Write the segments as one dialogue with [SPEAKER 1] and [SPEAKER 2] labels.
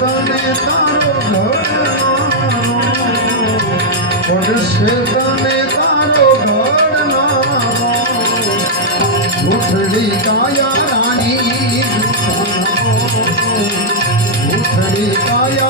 [SPEAKER 1] તને તારો ઘડ પડશે તને કાયા રાણી ઉઠડી કાયા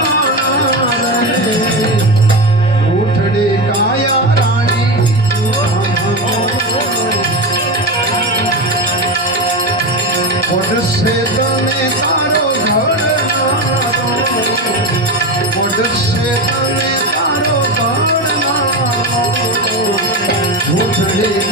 [SPEAKER 1] Deus.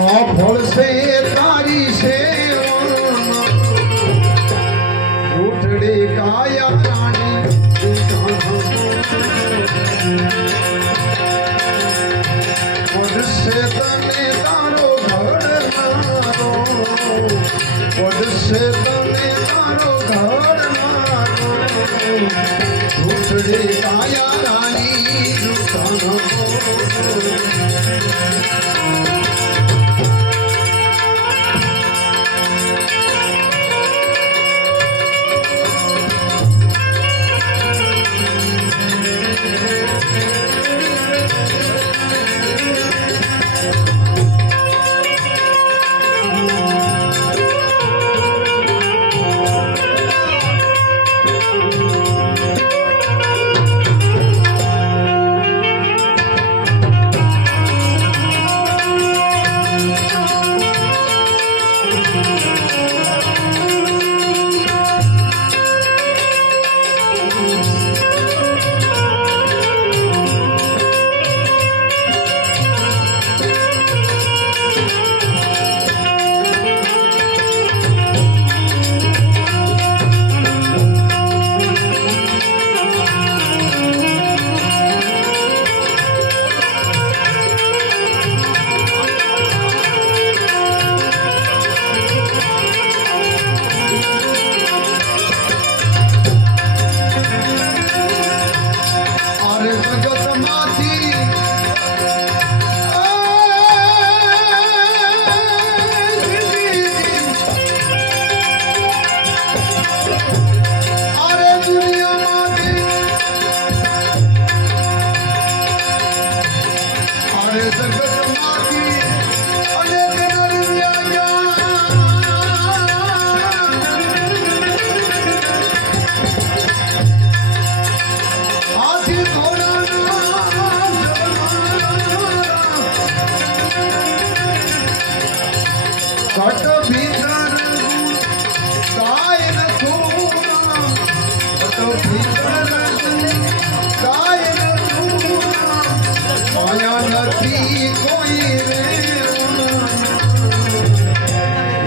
[SPEAKER 1] ફળશે તારી સેવા ઉઠડે કાયા રાણી. પડશે તને તારો ઘર મારો પડશે તને તારો ઘર મારો ઉઠડે કાયા રાણી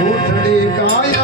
[SPEAKER 1] கூட்டடி காயா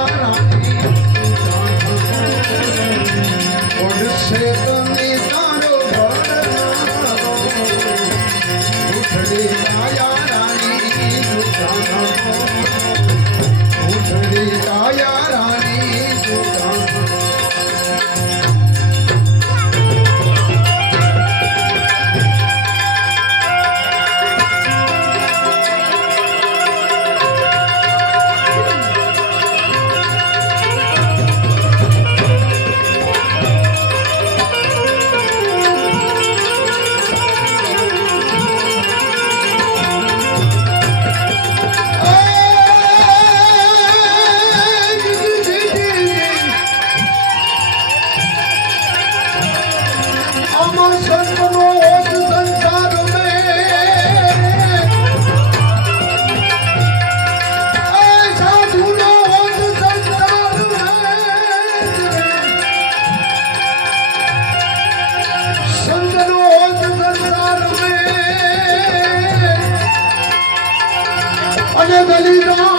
[SPEAKER 1] Hallelujah.